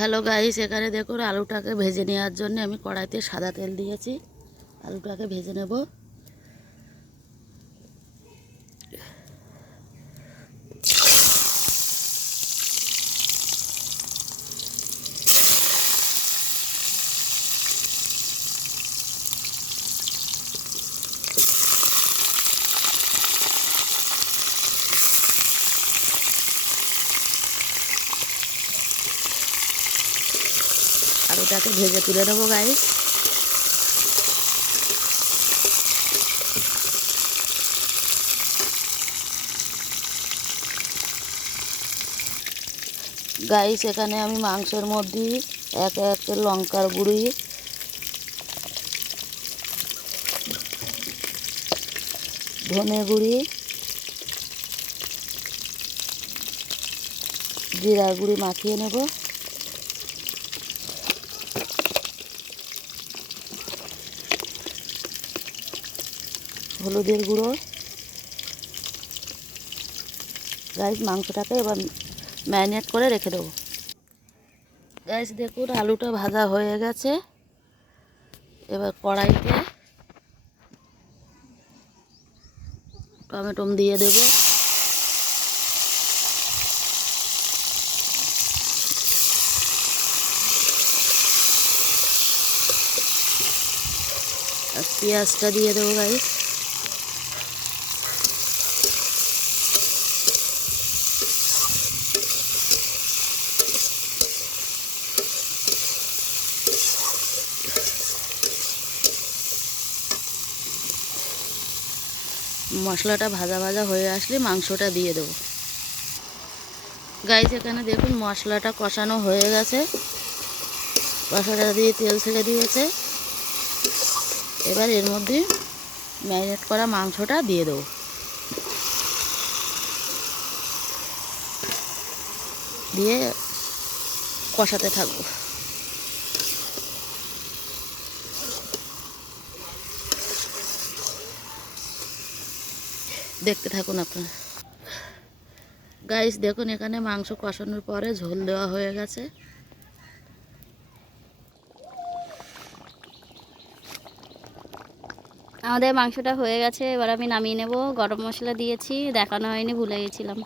Hello guys, এখানে দেখুন আলুটাকে ভেজে নেওয়ার জন্য আমি কড়াইতে সাদা তেল দিয়েছি। আলুটাকে ভেজে নেব। আলুটাকে ভেজে তুলে নেব গাইস গাইস এখানে আমি মাংসের মধ্যে এক এক লঙ্কার গুঁড়ি, ধনে গুঁড়ি জিরা গুঁড়ি মাখিয়ে নেব। হলুদের গুঁড়ো। গাইস মাংসটাকে এবার ম্যারিনেট করে রেখে দেবো। গাইস দেখুন, আলুটা ভাজা হয়ে গেছে। এবার কড়াইতে টমেটো দিয়ে দেব। পেঁয়াজটা দিয়ে দেবো গাইস মশলাটা ভাজা ভাজা হয়ে আসলে মাংসটা দিয়ে দেবো। গাইস এখানে দেখুন মশলাটা কষানো হয়ে গেছে। কষাটা দিয়ে তেল ছেড়ে দিয়েছে। এবার এর মধ্যে ম্যারিনেট করা মাংসটা দিয়ে দেবো। দিয়ে কষাতে থাকব। দেখতে থাকুন আপনারা। গাইস দেখুন এখানে মাংস কষানোর পরে ঝোল দেওয়া হয়ে গেছে। আমাদের মাংসটা হয়ে গেছে, এবার আমি নামিয়ে নেব। গরম মশলা দিয়েছি, দেখানো হয়নি, ভুলে গেছিলাম।